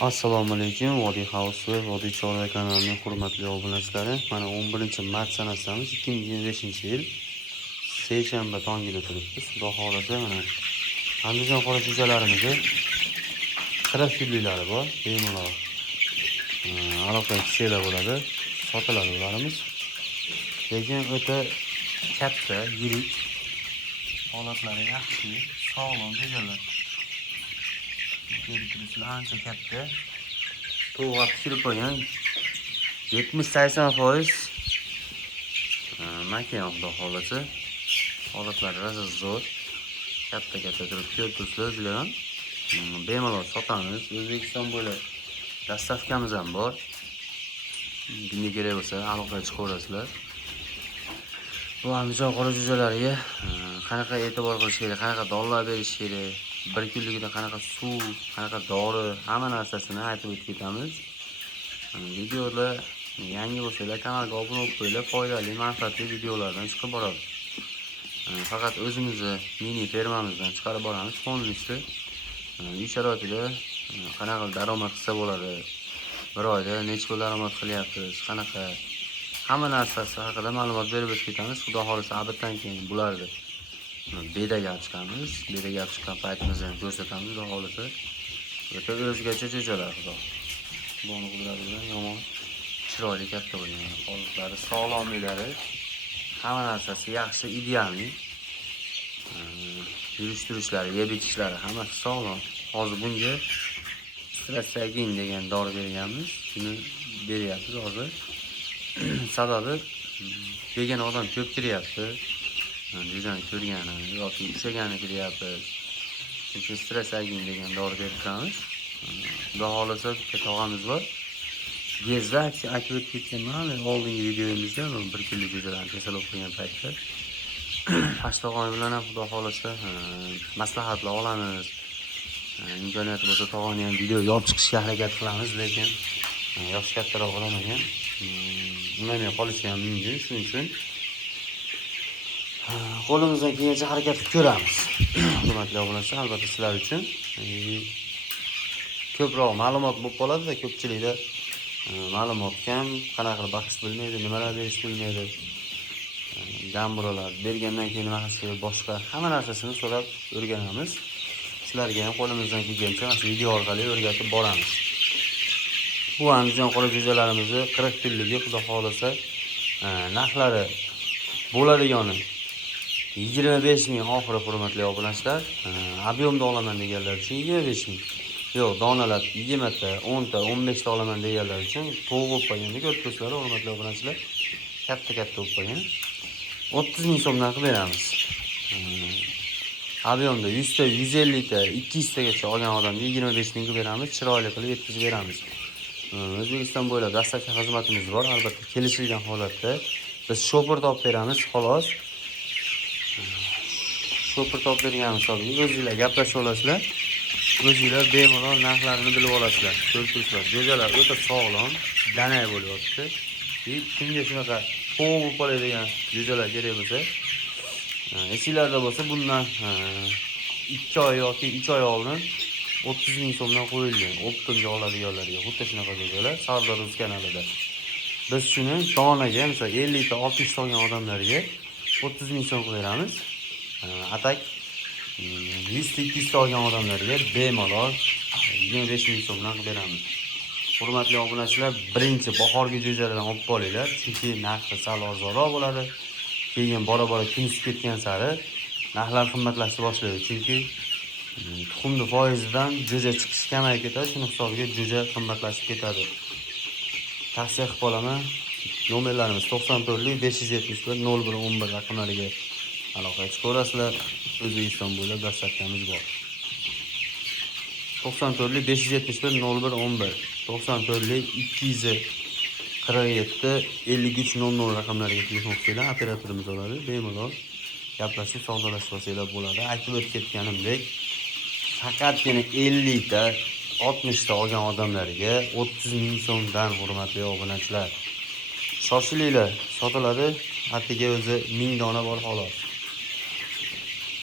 Assalomu alaykum, Vodiy House va Vodiy Chorva kanalining hurmatli obunachilari. Mana 11-mart sanasidamiz, 2025-yil seshanba tongida turibmiz. Xudo xolasa mana Andijon qora jo'jalarimizni qirq fililari bor, bemalol. Aloqa kishilar bo'ladi, sotiladi ularimiz. Lekin o'ta katta, yirik, holatlari yaxshi, sog'lom jo'jalar. Keltirishlar ancha katta. To'g'ri pishirib qo'ygan 70-80% makan xudo xolasa. Holatlari rosa zo'r. Katta turib keltirishlar o'zlar ham bemalol sotamiz. O'zbekiston bo'ylab dastavkamiz ham bor. Kimga kerak bo'lsa aloqaga chiqaverasizlar. Bu Andijon qora jo'jalariga qanaqa e'tibor qilish kerak, qanaqa donlar berish kerak, bir kunligida qanaqa suv, qanaqa dori, hamma narsasini aytib o'tib ketamiz. Videolar yangi bo'lsalar kanalga obuna bo'lib qo'yinglar, foydali, manfaatli videolardan chiqib boradi. Faqat o'zimizni mini fermamizdan chiqarib boramiz. Qo'nishdi. Uy sharoitida qanaqa daromad qilsa bo'ladi, bir oyda necha pul daromad qilyapmiz, qanaqa hamma narsasi haqida ma'lumot berib o'tib ketamiz. Xudo xolasa abitdan keyin bularni bedaga olib chiqamiz. Bedaga olib chiqqan paytimizni ham ko'rsatamiz. Xudo xolasa o'ta o'zgacha jo'jalar xudo. Buni bilan yomon chiroyli katta bo'lgan. Holatlari, sog'lomliklari, hamma narsasi yaxshi, idealni. Yurish-turishlari, yeb-ichishlari hammasi sog'lom. Hozir bunga stressagin degan dori berganmiz. Shuni beryapmiz hozir. Sababi degan odam ko'p kiryapti. Jo'jani ko'rgani yoki ushlagani kiryapti. Chunki stressagin degan dori berib turamiz. Xudo xolasa bitta tog'amiz bor. Gezak aytib ketgan mana oldingi videomizda bir kunlik jo'jalarni kasal bo'lib qolgan paytda Hashtog'im bilan ham xudo xolasa maslahatlar olamiz. Imkoniyati bo'lsa tog'ani ham video yopib chiqishga harakat qilamiz, lekin yoshi kattaroq odam ekan. Unamay qolishi ham mumkin, shuning uchun qo'limizdan kelgancha harakat qilib ko'ramiz. Hurmatli obunachilar, albatta sizlar uchun ko'proq ma'lumot bo'lib qoladi-da, ko'pchilikda ma'lumot kam, qanaqa qilib bahs bilmaydi, nimalar berish bilmaydi. Gamburolar bergandan keyin nima boshqa hamma narsasini so'rab o'rganamiz. Sizlarga ham qo'limizdan kelgancha mana shu video orqali o'rgatib boramiz. Bu Andijon qora jo'jalarimizni 40 kunligi xudo xolasa narxlari bo'ladigani 25 ming oxiri hurmatli obunachilar. Ob'yomda olaman deganlar uchun 25 ming. Yo'q, donalar 20 ta, 10 ta, 15 ta olaman deganlar uchun to'g'ri qo'yganda ko'rib turibsizlar hurmatli obunachilar. Katta bo'lib qolgan. 30 ming so'mdan qilib beramiz. Ob'yomda 100 ta, 150 ta, 200 tagacha olgan odamga 25 ming qilib beramiz, chiroyli qilib yetkazib beramiz. O'zbekiston bo'ylab dastlabki xizmatimiz bor, albatta kelishilgan holatda biz shopir topib beramiz, xolos. Shopir topib berganimiz hisobiga o'zingizlar gaplashib olasizlar. O'zingizlar bemalol narxlarini bilib olasizlar. Ko'rib turibsizlar, jo'jalar o'ta sog'lom, danay bo'lyapti. Kimga shunaqa qo'g'ib qoladigan jo'jalar kerak bo'lsa, esinglarda bo'lsa bundan 2 oy yoki 3 oy oldin 30 ming so'mdan qo'yilgan. Optimga oladiganlarga xuddi shunaqa jo'jalar Sardor Rus kanalida. Biz shuni donaga, masalan 50 ta, 60 ta olgan odamlarga 30 ming so'm qilib beramiz. Atak 100 ta, 200 ta olgan odamlarga bemalol 25 ming so'mdan qilib beramiz. Hurmatli obunachilar, birinchi bahorgi jo'jalardan olib qolinglar, chunki narxi sal arzonroq bo'ladi. Keyin bora-bora kun o'tib ketgan sari narxlar qimmatlashib boshlaydi. Chunki tuxumni foizidan jo'ja chiqishi kamayib ketadi, shuning hisobiga jo'ja qimmatlashib ketadi. Tavsiya qilib qolaman. Nomerlarimiz 94 571 0111 raqamlariga aloqaga chiqaverasizlar. O'zbekiston bo'ylab dastlabkamiz bor. 94 571 0111 94 247 5300 raqamlariga telefon qilinglar, operatorimiz oladi, bemalol gaplashib savdolashib olsanglar bo'ladi. Aytib o'tib ketganimdek, faqatgina 50 ta, 60 ta olgan odamlarga 30 ming so'mdan hurmatli obunachilar. Shoshilinglar, sotiladi. Attiga o'zi 1000 dona bor xolos.